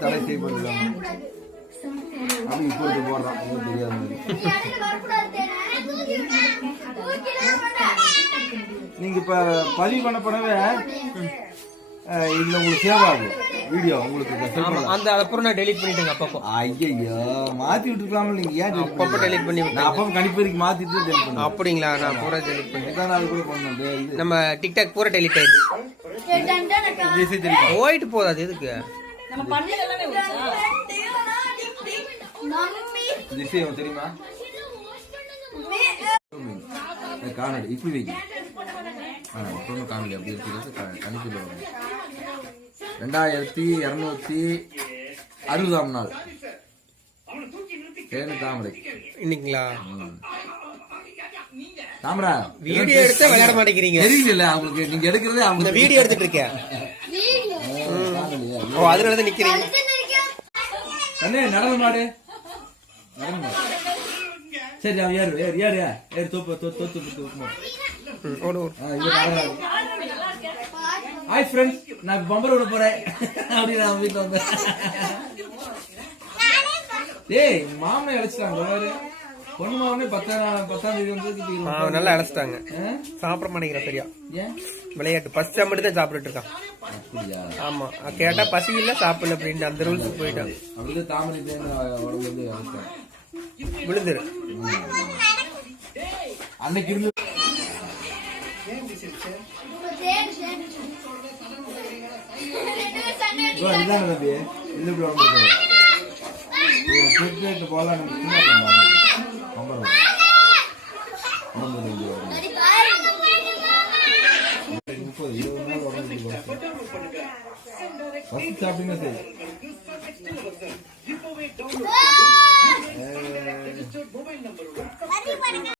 தலை செய்யப்பட்டுருக்காங்க. அப்படி இப்போது போடுறான் தெரியாது. நீங்க இப்ப பதிவு பண்ண போனவே இதுல உங்களுக்கு சேவ் ஆகும் வீடியோ உங்களுக்கு. அந்த அப்புறம் நான் டெலிட் பண்ணிட்டேங்க அப்பப்போ. ஐயோ மாத்தி விட்டுருக்கலாம். நீங்க ஏன் அப்பப்போ டெலிட் பண்ணி நான் அப்போ கணிப்பறிக்கு மாத்திட்டு டெலிட் பண்ணேன். அப்படிங்களா? நான் பூரா டெலிட் பண்ணேன். நாள் கூட பண்ணேன். நம்ம டிக்டாக் பூரா டெலிட் ஆயிடுச்சு. போயிட்டு போகுது. அது எதுக்கு தெரியுமா? காணொலி இப்படி வைக்க காணொலி அப்படி இருக்கிறது கணிப்பில் 2260 நாள் தாமரை இன்னைங்களா? தாமரா வீடியோ எடுத்து விளையாட மாட்டேங்கிறீங்க. தெரியல அவங்களுக்கு. நீங்க எடுக்கிறதே அவங்க வீடியோ எடுத்துட்டு இருக்கேன். ஓ அதனாலதான் நிக்கிறீங்க. நடன மாடு சரி. ஏறு ஏறு ஏறு ஏறு தோப்பு. ஹாய் ஃப்ரெண்ட்ஸ், நான் பம்பர் விட போறேன் அப்படின்னு நான் வீட்டுல வந்தேன். ஏய் மாமனை அழைச்சிட்டாங்க. பொண்ணு மாமனே 10ஆம் தேதி வந்து நல்லா அழைச்சிட்டாங்க. சாப்பிட மாட்டேங்கிற சரியா விளையாட்டு பசி மட்டும் தான் சாப்பிட்டுட்டு இருக்கான். ஆமா கேட்டா பசி இல்ல சாப்பிடல அப்படின்ட்டு அந்த ரூல்ஸ் போயிட்டான். அப்படியே தாமரை உடம்பு வந்து விழுந்துரு. அன்னைக்கு இருந்து தம்பி இல்ல போலாம். சாப்பிட்டீங்கன்னா சரி.